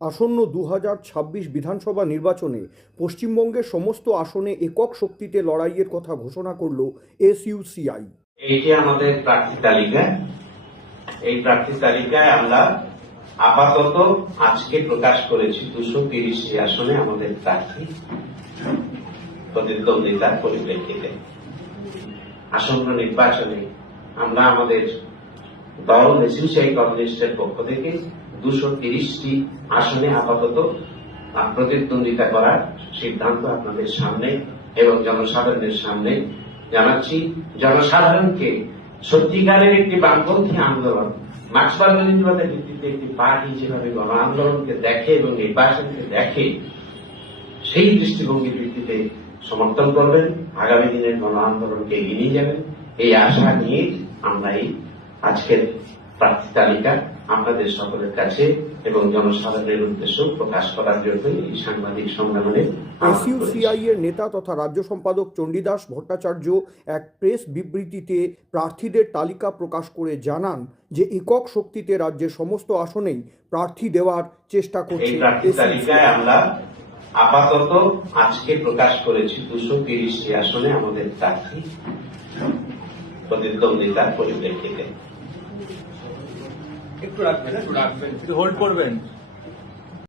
আসন্ন 2026 বিধানসভা নির্বাচনে পশ্চিমবঙ্গের সমস্ত আসনে একক শক্তিতে লড়াইয়ের কথা ঘোষণা করল এসইউসিআই। এইটি আমাদের প্রার্থী তালিকা। এই প্রার্থী তালিকায় আমরা আপাতত আজকে প্রকাশ করেছি 230টি আসনে আমাদের প্রার্থী প্রতিদ্বন্দ্বিতার পরিপ্রেক্ষিতে। আসন্ন নির্বাচনে আমরা আমাদের দল এসইউসিআই কমিউনিস্টের পক্ষ থেকে 230টি আসনে আপাতত প্রতিদ্বন্দ্বিতা করার সিদ্ধান্ত আপনাদের সামনে এবং জনসাধারণের সামনে জানাচ্ছি। জনসাধারণকে সত্যিকারের একটি বামপন্থী আন্দোলন, মার্ক্সবাদের ভিত্তিতে একটি পার্টি যেভাবে গণ আন্দোলনকে দেখে এবং নির্বাচনকে দেখে, সেই দৃষ্টিভঙ্গির ভিত্তিতে সমর্থন করবেন, আগামী দিনের গণ আন্দোলনকে এগিয়ে নিয়ে যাবেন, এই আশা নিয়ে আমরা এই আজকের প্রার্থী তালিকা আপনাদের সকলের কাছে এবং জনসাধারণের উদ্দেশ্য প্রকাশ করার জন্য এই সাংবাদিক সম্মেলনে এসইউসিআই এর নেতা তথা রাজ্য সম্পাদক চণ্ডীদাস ভট্টাচার্য এক প্রেস বিবৃতিতে প্রার্থীদের তালিকা প্রকাশ করে জানান যে একক শক্তিতে রাজ্যের সমস্ত আসনেই প্রার্থী দেওয়ার চেষ্টা করছে। এই প্রার্থী তালিকায় আমরা আপাতত আজকে প্রকাশ করেছি 230টি আসনে আমাদের প্রার্থী প্রতিদ্বন্দ্বিতার পরিপ্রেক্ষিতে। একটু রাখবেন, হোল্ড করবেন।